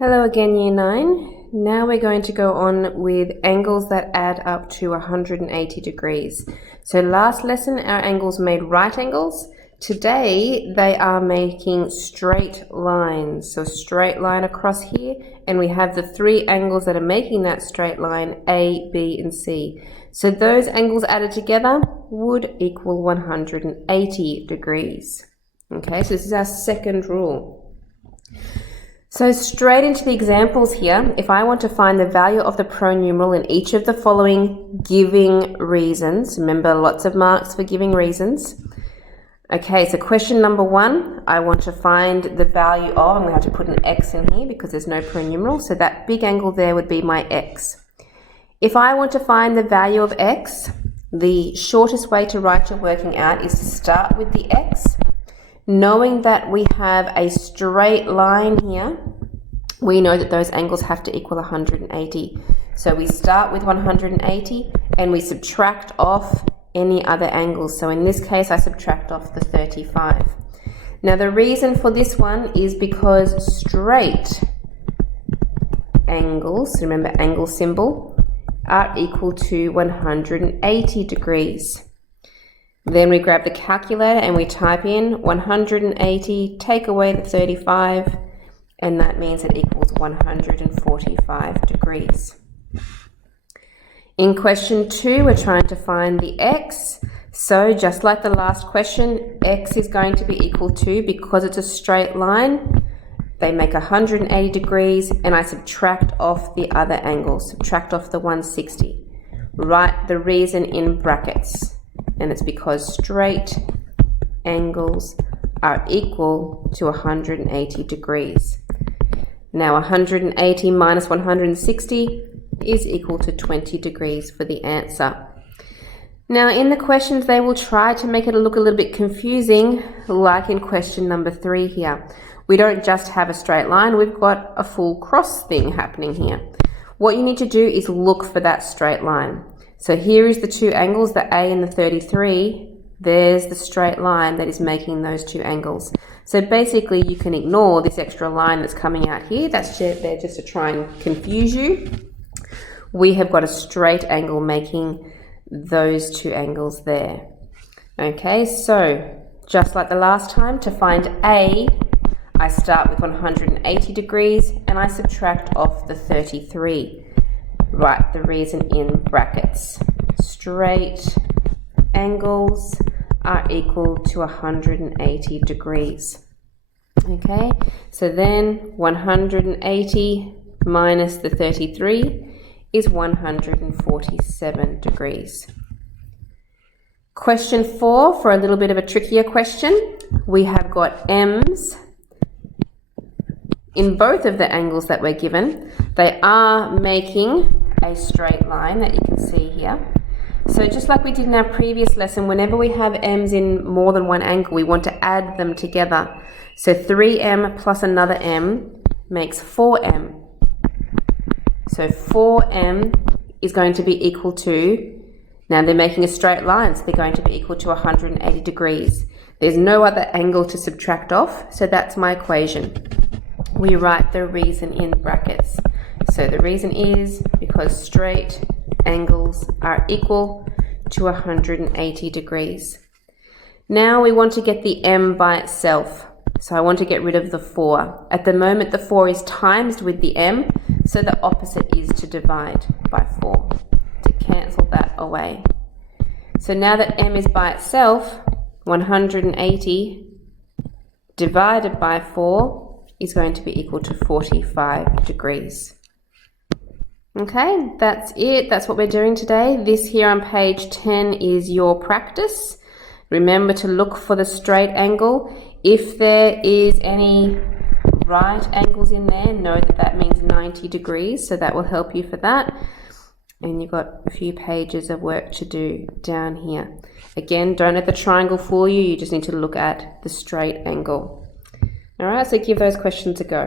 Hello again, Year 9. Now we're going to go on with angles that add up to 180 degrees. So last lesson, our angles made right angles. Today, they are making straight lines. So a straight line across here, and we have the three angles that are making that straight line, A, B, and C. So those angles added together would equal 180 degrees. Okay, so this is our second rule. So straight into the examples here, if I want to find the value of the pronumeral in each of the following giving reasons, remember lots of marks for giving reasons. Okay, so question number 1, I want to find the value of, I'm going to have to put an x in here because there's no pronumeral, so that big angle there would be my x. If I want to find the value of x, the shortest way to write your working out is to start with the x. Knowing that we have a straight line here, we know that those angles have to equal 180. So we start with 180 and we subtract off any other angles. So in this case, I subtract off the 35. Now the reason for this one is because straight angles, remember angle symbol, are equal to 180 degrees. Then we grab the calculator and we type in 180, take away the 35, and that means it equals 145 degrees. In question 2, we're trying to find the x. So just like the last question, x is going to be equal to, because it's a straight line, they make 180 degrees, and I subtract off the other angles, subtract off the 160. Write the reason in brackets. And it's because straight angles are equal to 180 degrees. Now 180 minus 160 is equal to 20 degrees for the answer. Now in the questions, they will try to make it look a little bit confusing, like in question number 3 here. We don't just have a straight line, we've got a full cross thing happening here. What you need to do is look for that straight line. So here is the two angles, the A and the 33. There's the straight line that is making those two angles. So basically you can ignore this extra line that's coming out here. That's there just to try and confuse you. We have got a straight angle making those two angles there. Okay, so just like the last time, to find A, I start with 180 degrees and I subtract off the 33. Write the reason in brackets. Straight angles are equal to 180 degrees. Okay, so then 180 minus the 33 is 147 degrees. Question 4, for a little bit of a trickier question, we have got m's. In both of the angles that we're given, they are making a straight line that you can see here. So just like we did in our previous lesson, whenever we have m's in more than one angle, we want to add them together. So 3m plus another m makes 4m. So 4m is going to be equal to, now they're making a straight line, so they're going to be equal to 180 degrees. There's no other angle to subtract off, so that's my equation. We write the reason in brackets. So the reason is because straight angles are equal to 180 degrees. Now we want to get the m by itself. So I want to get rid of the 4. At the moment the 4 is times with the m, so the opposite is to divide by 4, to cancel that away. So now that m is by itself, 180 divided by 4 is going to be equal to 45 degrees. Okay, that's it. That's what we're doing today. This here on page 10 is your practice. Remember to look for the straight angle. If there is any right angles in there, know that that means 90 degrees, so that will help you for that. And you've got a few pages of work to do down here. Again, don't let the triangle fool you. You just need to look at the straight angle. All right, so give those questions a go.